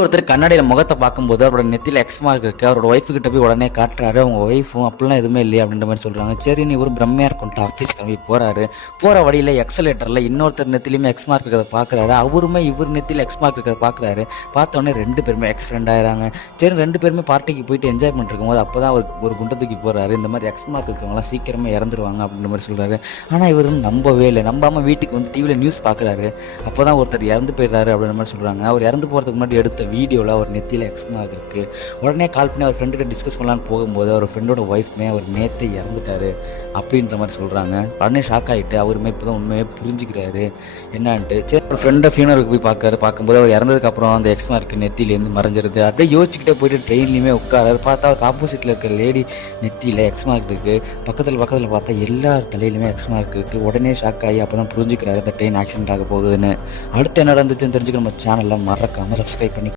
ஒருத்தர் கண்ணாடியில முகத்தை பார்க்கும்போது அவரோட நெத்தியில எக்ஸ் மார்க் இருக்கு. அவரோட ஒய்ஃபு கிட்ட போய் உடனே காட்டுறாரு. அவங்க ஒய்ஃபும் அப்படிலாம் எதுவுமே இல்லையா அப்படின்ற மாதிரி சொல்றாங்க. சரி நீ ஒரு பிரம்மையா இருக்கும்ட்டு ஆஃபீஸ் கிளம்பி போறாரு. போற வழியில எக்ஸலேட்டர்ல இன்னொருத்தர் நெத்திலையுமே எக்ஸ் மார்க் இருக்கிறத பாக்குறாரு. அவருமே இவர் நெத்தியில எக்ஸ் மார்க் இருக்கிறத பாக்குறாரு. பார்த்த உடனே ரெண்டு பேருமே எக்ஸ் ஃப்ரெண்ட் ஆயிராங்க. சரி ரெண்டு பேருமே பார்ட்டிக்கு போயிட்டு என்ஜாய் பண்ணிட்டு இருக்கும்போது அப்பதான் ஒரு குண்டை தூக்கி போறாரு. இந்த மாதிரி எக்ஸ் மார்க் இருக்கவங்களாம் சீக்கிரமே இறந்துருவாங்க அப்படின்ற மாதிரி சொல்றாரு. ஆனா இவரு நம்பவே இல்லை. நம்பாம வீட்டுக்கு வந்து டிவியில நியூஸ் பாக்குறாரு. அப்பதான் ஒருத்தர் இறந்து போயிடுறாரு அப்படின்ற மாதிரி சொல்றாங்க. அவர் இறந்து போறதுக்கு முன்னாடி எடுத்த வீடியோவில் அவர் நெத்தியில் எக்ஸ்மார்க் இருக்குது. உடனே கால் பண்ணி அவர் ஃப்ரெண்டுகிட்ட டிஸ்கஸ் பண்ணலான்னு போகும்போது அவர் ஃப்ரெண்டோட ஒய்ஃப்மே அவர் நேற்று இறந்துட்டாரு அப்படின்ற மாதிரி சொல்கிறாங்க. உடனே ஷாக் ஆகிட்டு அவருமே இப்போ தான் உண்மையே புரிஞ்சுக்கிறாரு என்னான்ட்டு. சரி ஒரு ஃப்ரெண்டை ஃபியூனருக்கு போய் பார்க்கும்போது அவர் இறந்ததுக்கப்புறம் அந்த எக்ஸ்மார்க் நெத்தியிலேருந்து மறைஞ்சிருது. அப்படியே யோசிச்சுக்கிட்டே போயிட்டு ட்ரெயின்லையுமே உட்காராரு. பார்த்தா அவருக்கு ஆப்போசிட்டில் இருக்கிற லேடி நெத்தியில் எக்ஸ்மார்க் இருக்குது. பக்கத்தில் பார்த்தா எல்லார் தலையிலுமே எக்ஸ்மார்க் இருக்குது. உடனே ஷாக் ஆகி அப்போ தான் புரிஞ்சுக்கிறாரு இந்த ட்ரெயின் ஆக்சிடென்ட் ஆக போகுதுன்னு. அடுத்து என்ன நடந்துச்சுன்னு தெரிஞ்சுக்க நம்ம சேனலில் மறக்காமல் சப்ஸ்கிரைப் பண்ணி